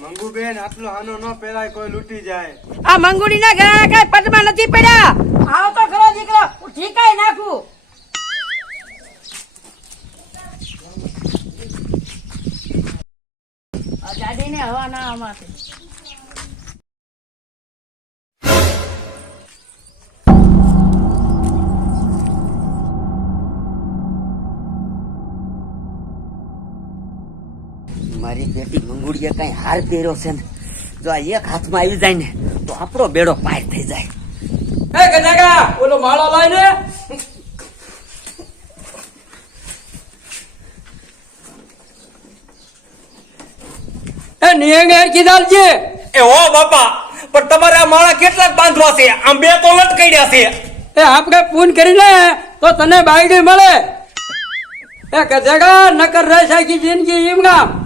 મંગુબેન આટલો હાનો ન પહેરાય કોઈ લૂટી જાય. આ મંગુડી ના ગયા કઈ પટમાં નથી પડ્યા. આવો તો ખરો દીકરો હું ઠીકાઈ નાખું. આ ગાડીને હવા ના અમારે મારી બેટી મંગુડીએ કઈ હાર પહેર્યો છે ને જો આ એક હાથમાં આવી જાય ને તો આપણો બેડો પાર થઈ જાય. એ કનાકા ઓલો માળો લાય ને. એ નિયંગ હો બાપા પણ તમારે આ માળા કેટલાક બાંધવા છે? આમ બે તો લટકાડ્યા છે. એ આપણે કરી લે તો તને બાયડી મળે. એ કજેગા નકર રહી સાકી જિંદગી ગામ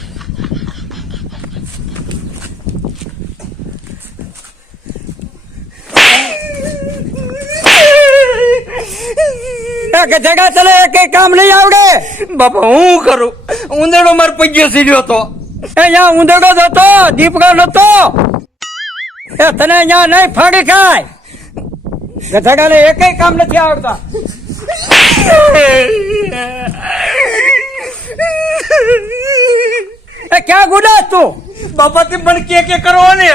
એ જગા તને કઈ કામ નહીં આવડે? બાપા હું કરું? ઉંદરડો માર પગ્યો સીડ્યો તો. એ અહીંયા ઉંદરડો જ હતો દીપડો નતો. એ તને અહીંયા નહીં ફાડી ખાય. ગધેડાને એકેય કામ નથી આવડતા. એ ક્યાં ગુનાહ તું? બાપા તે મને કે કે કરો ને?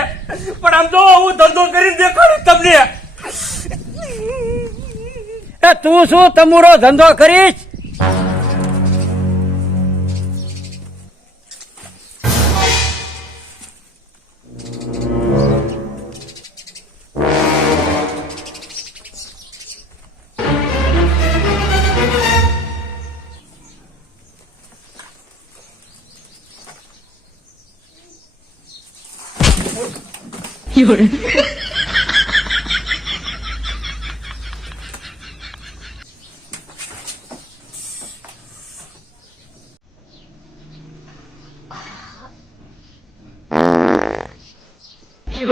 પણ આમ તો હું ધંધો કરીને દેખાડું તમને. એ તું શું તમુરો ધંધો કરીશ? એ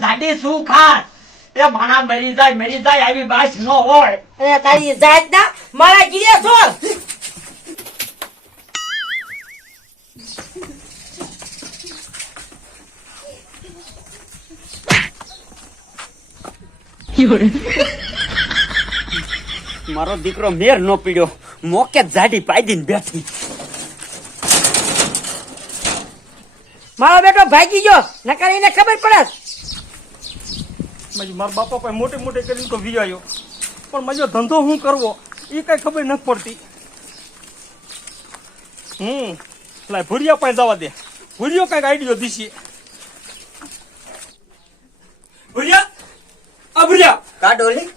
દાદી શું ખાસ? એ મરી જાય મરી જાય આવી બાસ ન હોય. એ તારી જાત ના મારા ગીરે છો. મારો દીકરો મેર નો પીડ્યો. મોકે જાડી પાડીને બેઠી. મારો બેટો ભાગી ગયો. નકર એને ખબર પડે. મારી મારા બાપા કોઈ મોટી મોટી કરીને તો વિજાયો પણ મારો ધંધો શું કરવો એ કઈ ખબર નથી પડતી. હમ લાય ભૂરિયા પાસે જવા દે. ભૂરિયો કંઈક આઈડિયો દીશી. ભૂરિયા? આ કા ડોલી?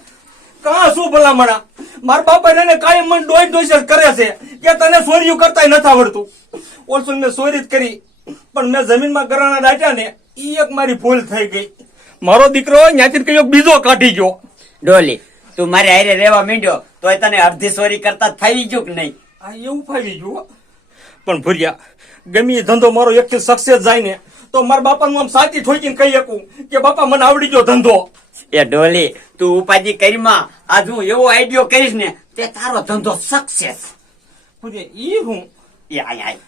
કાં શું ભલામણા? મારા બાપા એને કાયમ મન ડોઈ ડોઈ કરે છે. કે તને ચોરીયું કરતા નથી આવડતું. ઓલસો મેં ચોરી જ કરી. પણ મેં જમીનમાં ગરાણા દાટ્યા ને ઈ એક મારી ભૂલ થઈ ગઈ. મારો દીકરો ત્યાંથી કયો બીજો કાઢી ગયો. ડોલી તું મારે હારે રહેવા માંડ્યો તોય તને અડધી સોરી કરતા ફાવી ગયું કે નહીં? આ એવું ફાવી ગયું પણ ભૂર્યા ગમે ધંધો મારો એકથી સક્સેસ જાય ને તો મારા બાપાનું આમ સાચી ઠોકીને કહી શકું કે બાપા મને આવડી ગયો ધંધો. એ ડોલી તું ઉપાધિ કરીમાં આજ હું એવો આઈડિયો કરીશ ને તે તારો ધંધો સક્સેસ ઈ હું? એ આય આય.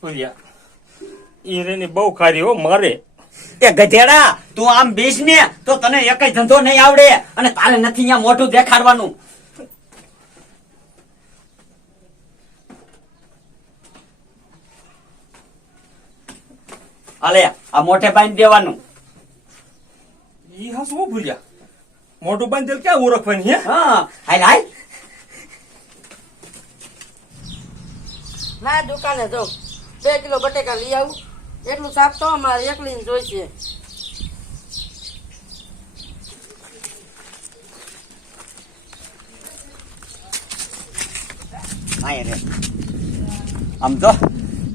ભૂર્યા ઈ રેની બહુ ખારી હો મારે. એ ગધેડા તું આમ બેસ ને તો તને એકય ધંધો નહીં આવડે. અને તારે નથી અહીંયા મોઢું દેખાડવાનું. હાલે આ મોઢે બાંધી દેવાનું. ઈ હા શું ભૂલ્યા? મોટું દેલ ક્યાં ઓળખવાની હે? હા હાલ હાલ. ના દુકાને જો. બે કિલો બટેકા લઈ આવું. એટલું સાફ તો અમારે એકલી જોઈશે. આય રે. આમ જો.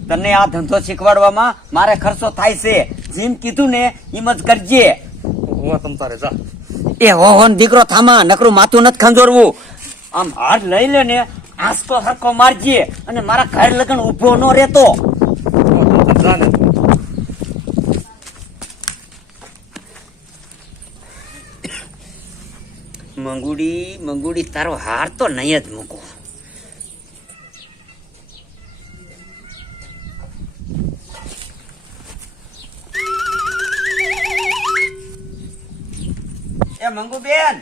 તને આ ધંધો શીખવાડવામાં મારે ખર્ચો થાય છે. જેમ કીધું ને એમ જ કરજે. હું તમ તારે જા. એ હો હો દીકરો થામા નકરું માથું નથી ખંજોરવું. આમ હાર લઈ લે ને આસ તો સરખો મારજે અને મારા ઘર લગન ઊભો ન રહેતો. મંગુડી મંગુડી તારો હાર તો નહીં જ મૂકો. બેન.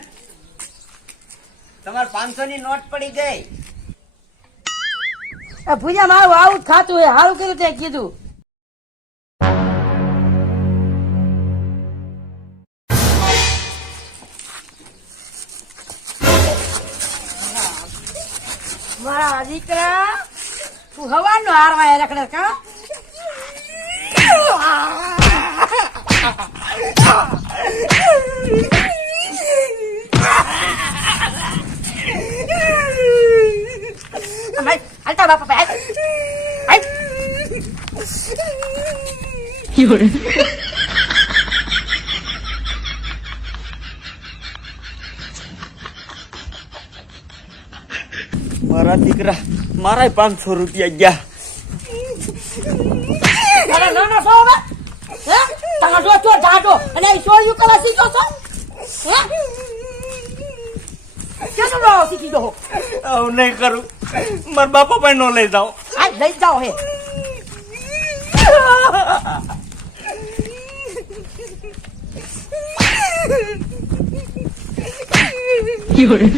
તમારે પાંચસો ની નોટ પડી ગઈ. પૂજા મારું આવું ખાતું હોય સારું કર્યું તે કીધું. મારા દીકરા તું હવાનો હારવા રખડે કા મારા દીકરા મારા પાંચસો રૂપિયા ગયા ba? Hả? Tanga dua tua dado. Ana iso yu kala si so so. Hả? Cái số đồ si đồ. આવું નહીં કરું મારા બાપા પણ નો લઈ જાઓ Ai lấy dao 이걸.